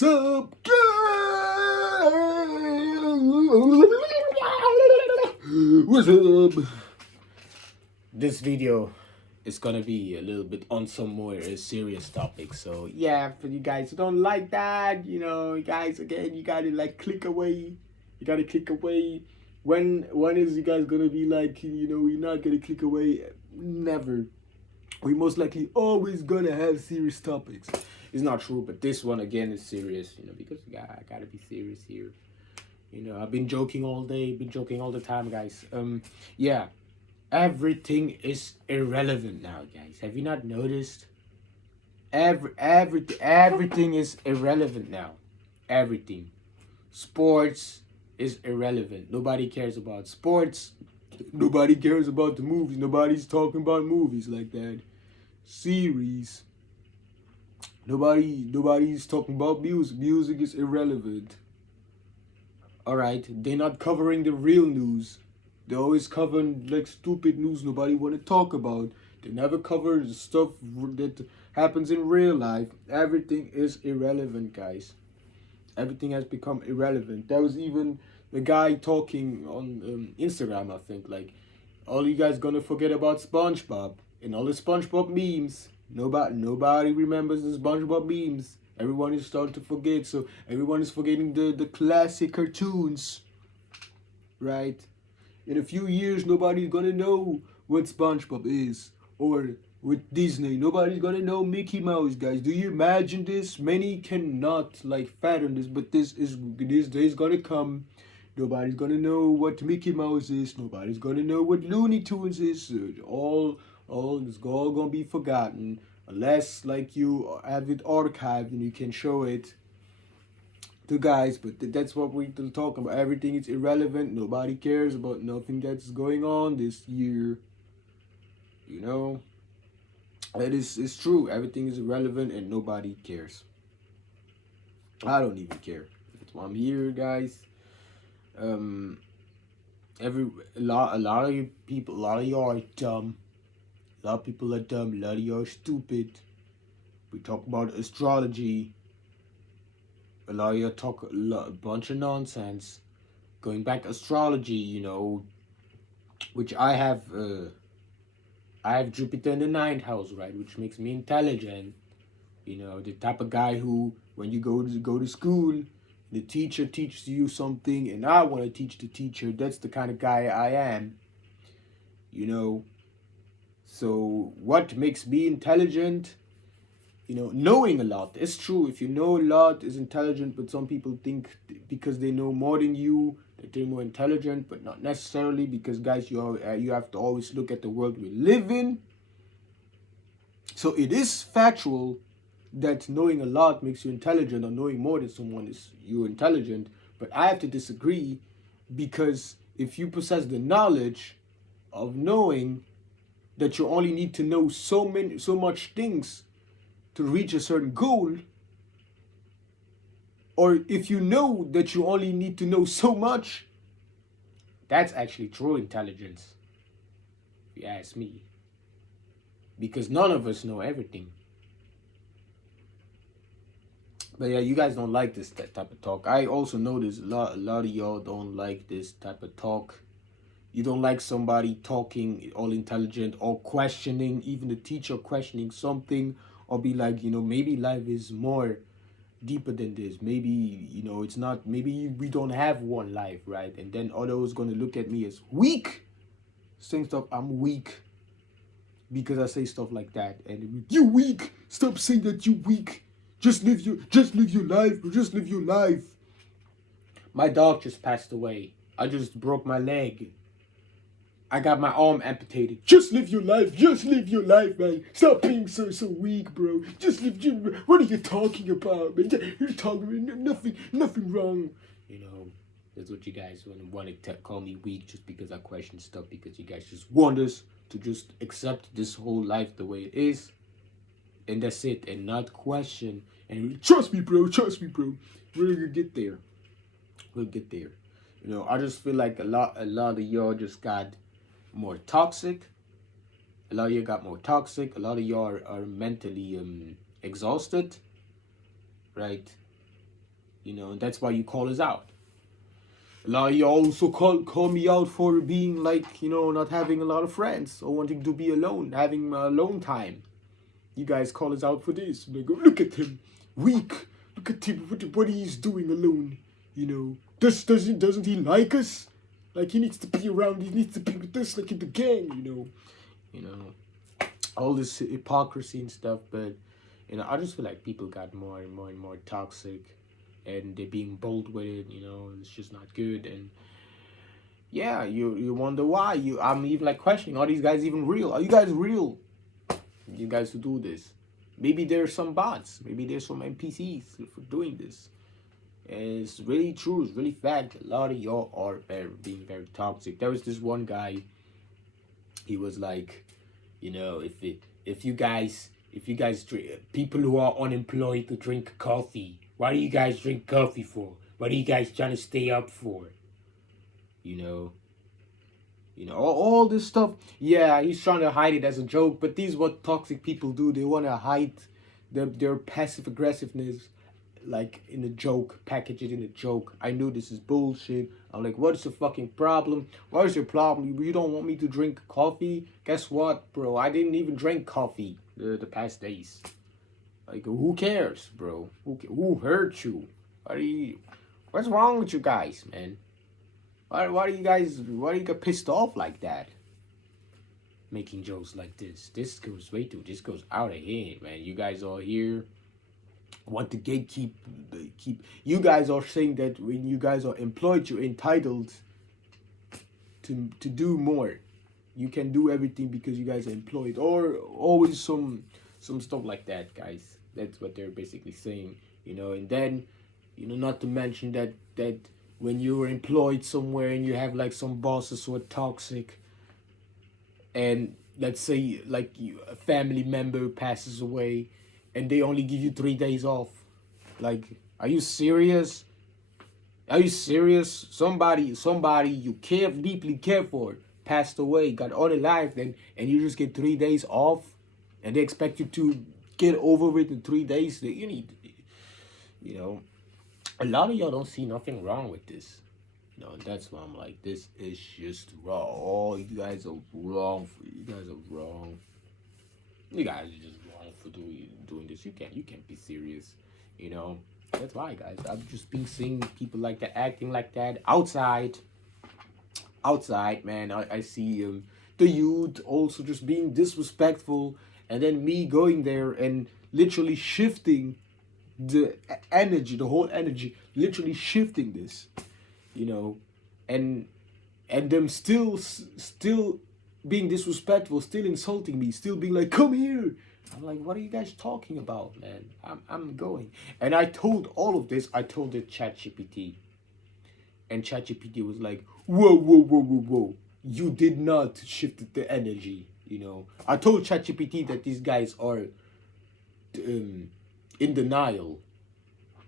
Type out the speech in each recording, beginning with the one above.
What's up, guys? What's up? This video is gonna be a little bit on some more serious topics. So yeah, for you guys who don't like that, you guys, again, you gotta like click away. You gotta click away. When is you guys gonna be like, you're not gonna click away? Never. We most likely always gonna have serious topics. It's not true, but this one again is serious, because I gotta be serious here. I've been joking all day, been joking all the time, guys. Yeah, everything is irrelevant now, guys. Have you not noticed? Everything is irrelevant now. Everything. Sports is irrelevant. Nobody cares about sports. Nobody cares about the movies. Nobody's talking about movies like that. Series. Nobody's talking about music. Music is irrelevant. Alright, they're not covering the real news. They're always covering like stupid news nobody want to talk about. They never cover the stuff that happens in real life. Everything is irrelevant, guys. Everything has become irrelevant. There was even a guy talking on Instagram, I think, like, all you guys gonna forget about SpongeBob and all the SpongeBob memes. Nobody remembers the SpongeBob memes. Everyone is starting to forget, so everyone is forgetting the classic cartoons, right? In a few years, nobody's gonna know what SpongeBob is, or with Disney, nobody's gonna know Mickey Mouse, guys. Do you imagine this? Many cannot like fathom this, but this day is gonna come. Nobody's gonna know what Mickey Mouse is. Nobody's gonna know what Looney Tunes is. It's all gonna be forgotten, unless like you have it archived and you can show it to guys. But that's what we're talking about. Everything is irrelevant. Nobody cares about nothing that's going on this year. It's true. Everything is irrelevant and nobody cares. I don't even care. That's why I'm here, guys. A lot of you people, a lot of y'all are dumb. A lot of people are dumb. A lot of y'all are stupid. We talk about astrology. A lot of y'all talk a bunch of nonsense. Going back astrology, which I have Jupiter in the 9th house, right? Which makes me intelligent. The type of guy who, when you go to school, the teacher teaches you something, and I want to teach the teacher. That's the kind of guy I am. So what makes me intelligent? Knowing a lot. It's true. If you know a lot is intelligent, but some people think because they know more than you that they're more intelligent, but not necessarily, because guys, you have to always look at the world we live in. So it is factual that knowing a lot makes you intelligent, or knowing more than someone is you're intelligent. But I have to disagree, because if you possess the knowledge of knowing that you only need to know so much things to reach a certain goal, or if you know that you only need to know so much, that's actually true intelligence, if you ask me. Because none of us know everything. But yeah, you guys don't like that type of talk. I also notice a lot of y'all don't like this type of talk. You don't like somebody talking all intelligent, or questioning, even the teacher questioning something, or be like, maybe life is more deeper than this. Maybe, it's not, maybe we don't have one life, right? And then others gonna look at me as weak, saying stuff, I'm weak, because I say stuff like that. And you weak, stop saying that you weak. Just live your life, bro. Just live your life. My dog just passed away. I just broke my leg. I got my arm amputated. Just live your life. Just live your life, man. Stop being so weak, bro. Just live your. What are you talking about, man? You're talking nothing wrong. That's what you guys want to call me weak, just because I question stuff, because you guys just want us to just accept this whole life the way it is, and that's it, and not question. And trust me, bro. We're gonna get there. We'll get there. I just feel like a lot of y'all just got more toxic. A lot of you got more toxic. A lot of y'all are mentally exhausted, right? You know, and that's why you call us out. A lot of you also call me out for being like, you know, not having a lot of friends or wanting to be alone, having alone time. You guys call us out for this. They go, look at him, weak. Look at him, what he's doing alone. You know, doesn't he like us? Like he needs to be around. He needs to be with us, like in the gang. You know, all this hypocrisy and stuff. But you know, I just feel like people got more and more and more toxic, and they're being bold with it. You know, it's just not good. And yeah, you wonder why. I'm even like questioning, are these guys even real? Are you guys real? You guys who do this, maybe there's some bots, maybe there's some NPCs for doing this. And it's really true, it's really fact. A lot of y'all are being very toxic. There was this one guy. He was like, you know, if you guys drink, people who are unemployed to drink coffee, why do you guys drink coffee for? What are you guys trying to stay up for? You know, all this stuff. Yeah, he's trying to hide it as a joke, but these what toxic people do. They want to hide their passive aggressiveness, like in a joke, package it in a joke. I knew this is bullshit. I'm like, what is the fucking problem? What is your problem? You don't want me to drink coffee? Guess what, bro? I didn't even drink coffee the past days. Like, who cares, bro? Who hurt you? What's wrong with you guys, man? Why do you get pissed off like that? Making jokes like this. This goes out of hand, man. You guys are here, want to gatekeep. You guys are saying that when you guys are employed, you're entitled to do more. You can do everything because you guys are employed. Or always some stuff like that, guys. That's what they're basically saying. You know, and then, you know, not to mention that when you're employed somewhere and you have like some bosses who are toxic, and let's say like a family member passes away and they only give you 3 days off. Like, are you serious? Are you serious? Somebody you deeply care for passed away, got unalived, and you just get 3 days off, and they expect you to get over it in 3 days. You need, you know, a lot of y'all don't see nothing wrong with this. You know, and that's why I'm like, this is just wrong. Oh, you guys are wrong. You guys are wrong. You guys are just wrong for doing this. You can't be serious. You know, that's why, guys. I've just been seeing people like that, acting like that outside, man. I see the youth also just being disrespectful, and then me going there and literally shifting the energy, the whole energy, literally shifting this, you know, and them still being disrespectful, still insulting me, still being like, come here. I'm like, what are you guys talking about, man? I'm going. And I told all of this, I told it ChatGPT. And ChatGPT was like, whoa. You did not shift the energy, you know. I told ChatGPT that these guys are in denial,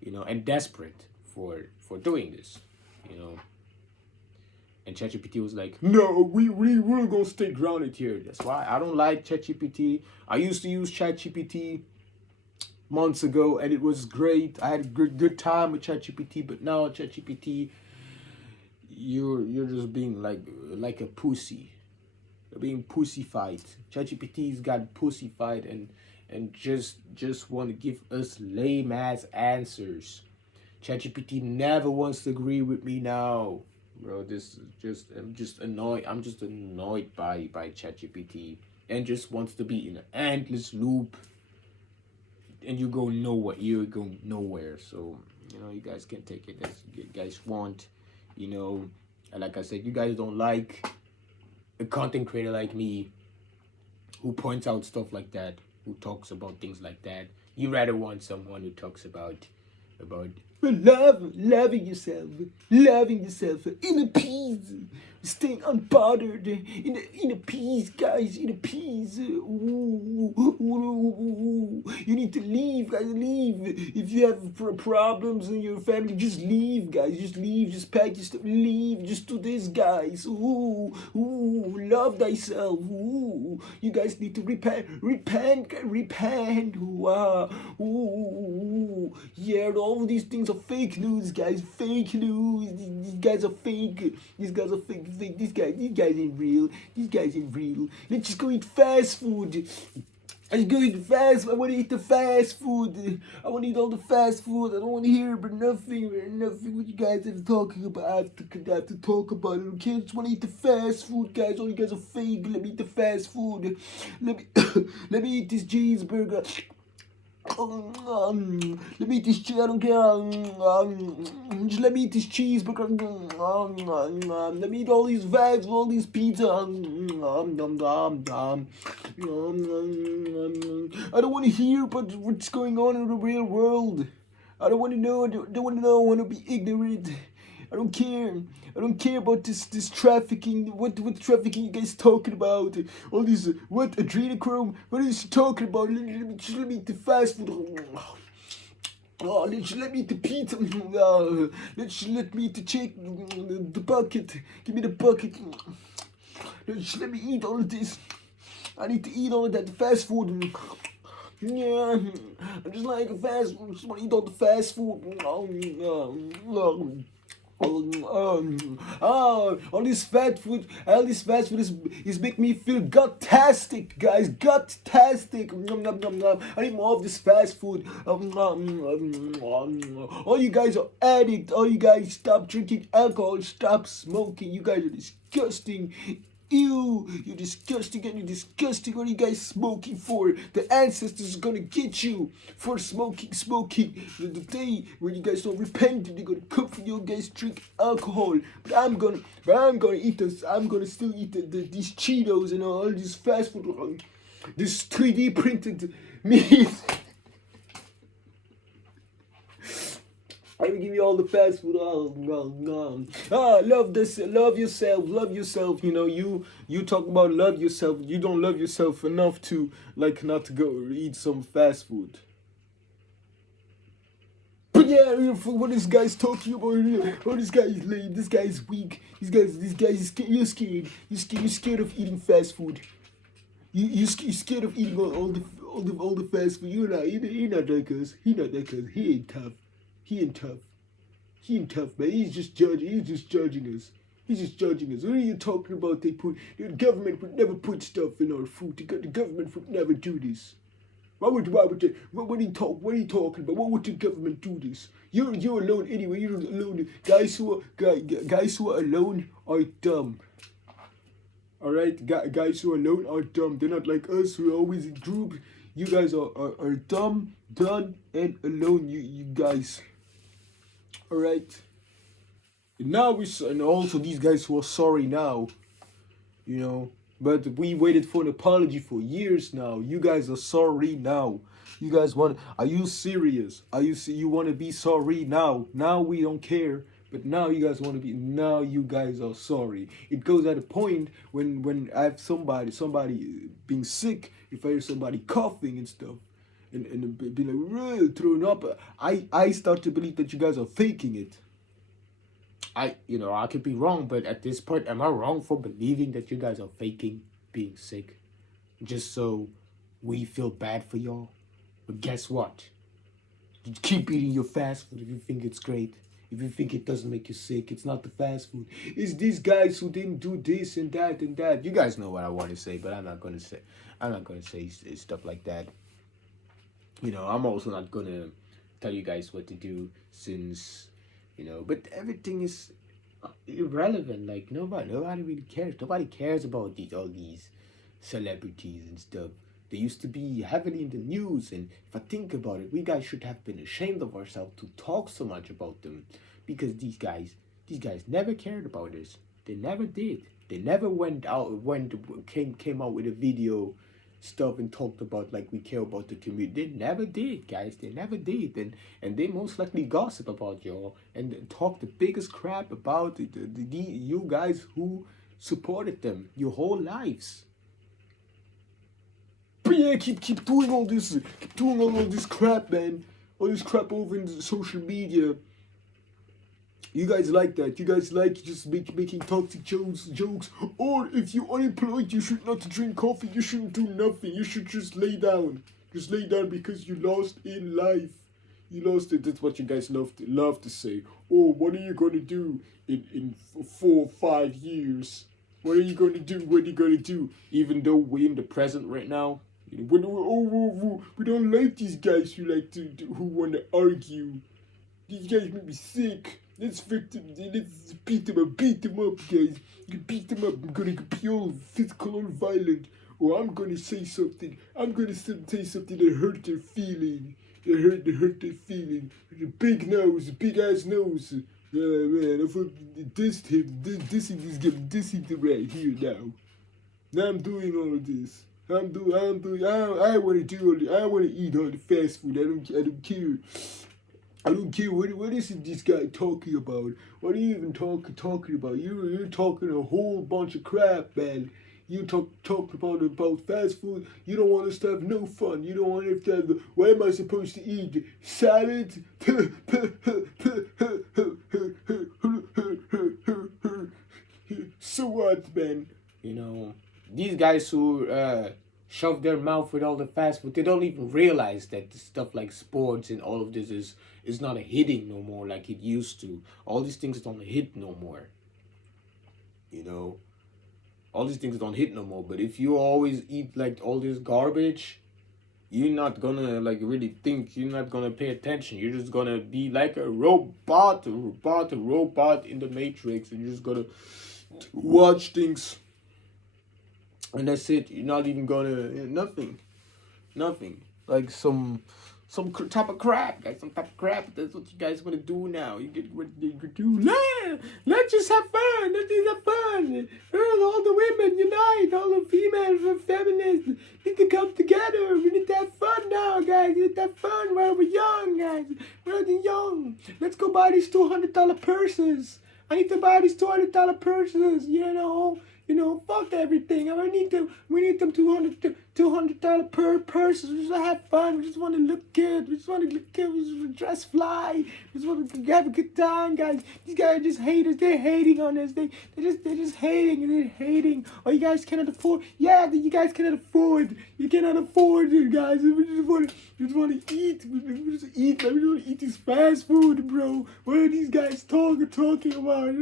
you know, and desperate for doing this, you know. And ChatGPT was like, no, we're gonna stay grounded here. That's why I don't like ChatGPT. I used to use ChatGPT months ago, and it was great. I had a good time with ChatGPT, but now ChatGPT, you're just being like a pussy. You're being pussified. ChatGPT's got pussified and just want to give us lame ass answers. ChatGPT never wants to agree with me now, bro. I'm just annoyed. I'm just annoyed by ChatGPT, and just wants to be in an endless loop, and you go nowhere. So, you know, you guys can take it as you guys want, you know. And like I said, you guys don't like a content creator like me who points out stuff like that, who talks about things like that. You rather want someone who talks about loving yourself, inner peace, staying unbothered, inner peace, guys, inner peace. You need to leave, guys, leave. If you have problems in your family, just leave, guys, just leave, just pack your stuff, leave, just do this, guys. Love thyself. You guys need to repent. Wow. Yeah, all these things are fake news, guys. Fake news. These guys are fake. These guys are fake. These guys ain't real. These guys ain't real. Let's just go eat fast food. Let's go eat fast. I want to eat the fast food. I want to eat all the fast food. I don't want to hear about nothing. Nothing what you guys are talking about. I have to talk about it. Okay, I just want to eat the fast food, guys. All you guys are fake. Let me eat the fast food. Let me let me eat this cheeseburger. Let me eat this cheese. I don't care. Just let me eat this cheeseburger. Let me eat all these veggies, all these pizza. I don't want to hear about what's going on in the real world. I don't want to know. I don't want to know. I want to be ignorant. I don't care. I don't care about this trafficking. What trafficking you guys talking about? All these what adrenochrome? What is she talking about? Let me eat the fast food. Oh, let me eat the pizza. Let me eat the chicken. The bucket. Give me the bucket. Let me eat all of this. I need to eat all of that fast food. Yeah, I just like a fast food. I just want to eat all the fast food. All this fast food is make me feel gut-tastic, guys. Gut-tastic. I need more of this fast food. All you guys are addicts. All you guys stop drinking alcohol. Stop smoking. You guys are disgusting. Ew, you're disgusting and you're disgusting. What are you guys smoking for? The ancestors are gonna get you for smoking. The day when you guys don't repent, they're gonna come for you guys drink alcohol. But I'm gonna eat this. I'm gonna still eat these Cheetos and all this fast food, this 3D printed meat. I will give you all the fast food. Love this. Love yourself. You know, you talk about love yourself. You don't love yourself enough to not to go eat some fast food. But yeah, what this guy's talking about? Oh, this guy is lame. This guy is weak. This guy is scared. You're scared. You're scared of eating fast food. You're scared of eating all the fast food. You're not like us. He not like us. He ain't tough. He ain't tough, man. He's just judging us. What are you talking about? The government would never put stuff in our food. The government would never do this. What are you talking about? Why would the government do this? You're alone anyway. You're alone. Guys who are alone are dumb. Alright, guys who are alone are dumb. They're not like us who are always in group. You guys are dumb, done, and alone. You guys. Alright. And also these guys who are sorry now. You know. But we waited for an apology for years now. You guys are sorry now. You guys are you serious? You want to be sorry now? Now we don't care. But now you guys want to be, now you guys are sorry. It goes at a point when I have somebody being sick, if I hear somebody coughing and stuff, and being like, thrown up, I start to believe that you guys are faking it. I could be wrong, but at this point, am I wrong for believing that you guys are faking being sick? Just so we feel bad for y'all? But guess what? You keep eating your fast food if you think it's great. If you think it doesn't make you sick, it's not the fast food. It's these guys who didn't do this and that and that. You guys know what I want to say, but I'm not gonna say stuff like that. You know, I'm also not gonna tell you guys what to do since, but everything is irrelevant. Like nobody really cares. Nobody cares about all these celebrities and stuff. They used to be heavily in the news, and if I think about it, we guys should have been ashamed of ourselves to talk so much about them, because these guys never cared about us. They never did. They never came out with a video stuff and talked about like we care about the community. They never did, guys. They never did, and they most likely gossip about y'all and talk the biggest crap about you guys who supported them your whole lives. But yeah, keep doing all this crap, man. All this crap over in the social media. You guys like that. You guys like just making toxic jokes. Or if you're unemployed, you should not drink coffee. You shouldn't do nothing. You should just lay down. Just lay down because you lost in life. You lost it. That's what you guys love to say. Oh, what are you gonna do in 4 or 5 years? What are you gonna do? What are you gonna do? Even though we're in the present right now, we don't like these guys who like who want to argue. These guys make me sick. Let's beat them up, guys. You beat them up. I'm gonna be all physical or violent. Or I'm gonna say something. I'm gonna say something that hurt their feeling. That hurt their feeling. The big nose, big ass nose. Man, I fucking dissed him. Dissing them right here now. Now I'm doing all of this. I want to do all the, I want to eat all the fast food. I don't care. I don't care what is this guy talking about? What are you even talking about? You're talking a whole bunch of crap, man. You talk about fast food. You don't want us to have no fun. You don't want us to have. What am I supposed to eat? Salad? So what, man? You know, these guys who shove their mouth with all the fast food, they don't even realize that stuff like sports and all of this is not a hitting no more like it used to. All these things don't hit no more. You know, all these things don't hit no more. But if you always eat like all this garbage, you're not gonna like really think. You're not gonna pay attention. You're just gonna be like a robot in the Matrix, and you're just gonna watch things. And that's it. You're not even gonna nothing. Like some type of crap, guys. Some type of crap. That's what you guys wanna do now. You get what you do. Let's just have fun. Let's just have fun. All the women unite. All the females and feminists need to come together. We need to have fun now, guys. We need to have fun while we're young, guys. We're young. Let's go buy these $200 purses. I need to buy these $200 purses. You know, fuck everything. We need them $200 per person. We just have fun. We just want to look good. We just want to dress fly. We just want to have a good time, guys. These guys are just haters. They're hating on us. They're just hating. They're hating. Oh, you guys cannot afford. Yeah, you guys cannot afford. You cannot afford it, guys. We just want to eat. We just eat. We don't eat this fast food, bro. What are these guys talking about?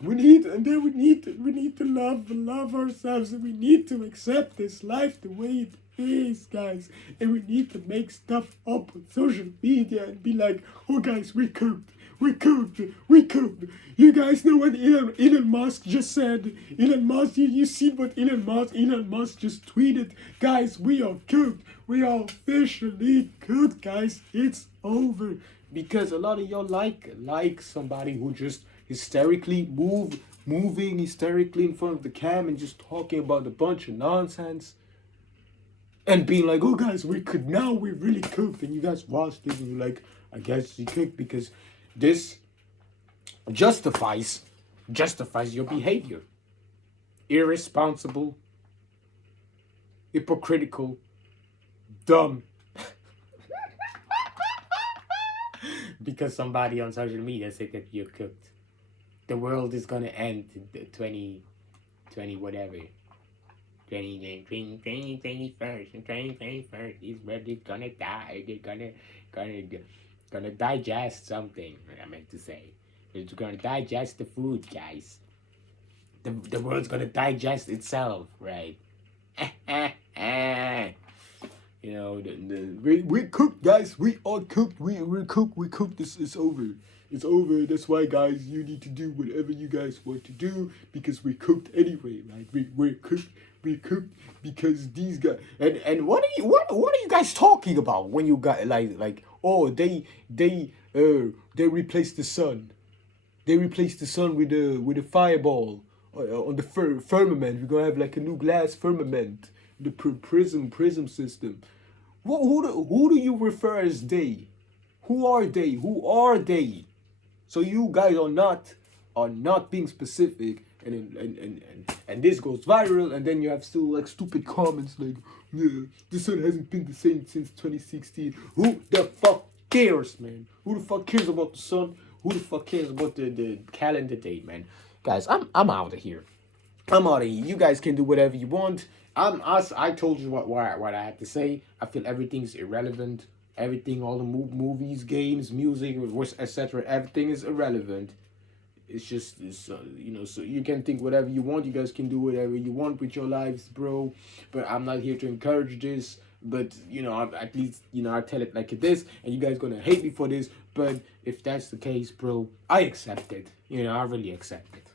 We need to love ourselves, and we need to accept this life the way it is, guys. And we need to make stuff up on social media and be like, oh guys, we cooked. You guys know what Elon Musk just said? Elon Musk, you see what Elon Musk just tweeted? Guys, we are cooked. We are officially cooked, guys. It's over. Because a lot of y'all like somebody who just hysterically moving hysterically in front of the cam and just talking about a bunch of nonsense. And being like, oh guys, we really cooked. And you guys watch this and you're like, I guess you cooked, because this justifies your behavior. Irresponsible, hypocritical, dumb. Because somebody on social media said that you're cooked. The world is gonna end 2021. These birds gonna die. They're gonna digest something. I meant to say, it's gonna digest the food, guys. The world's gonna digest itself, right? You know, we cooked, guys. We are cooked. We cooked. We cooked. This is over. It's over. That's why, guys, you need to do whatever you guys want to do, because we cooked anyway. Like we're cooked. We cooked because these guys. And what are you guys talking about when you got like oh they replaced the sun. They replaced the sun with a fireball on the firmament. We're gonna have like a new glass firmament. The prism system. Who do you refer as they? Who are they? So you guys are not being specific, and this goes viral, and then you have still like stupid comments like, yeah, the sun hasn't been the same since 2016. Who the fuck cares, man? Who the fuck cares about the sun? Who the fuck cares about the calendar date, man? Guys, I'm out of here. You guys can do whatever you want. I told you what I had to say. I feel everything's irrelevant. Everything, all the movies, games, music, etc. Everything is irrelevant. It's just it's so you can think whatever you want. You guys can do whatever you want with your lives, bro. But I'm not here to encourage this. But at least I tell it like it is, and you guys gonna hate me for this. But if that's the case, bro, I accept it. I really accept it.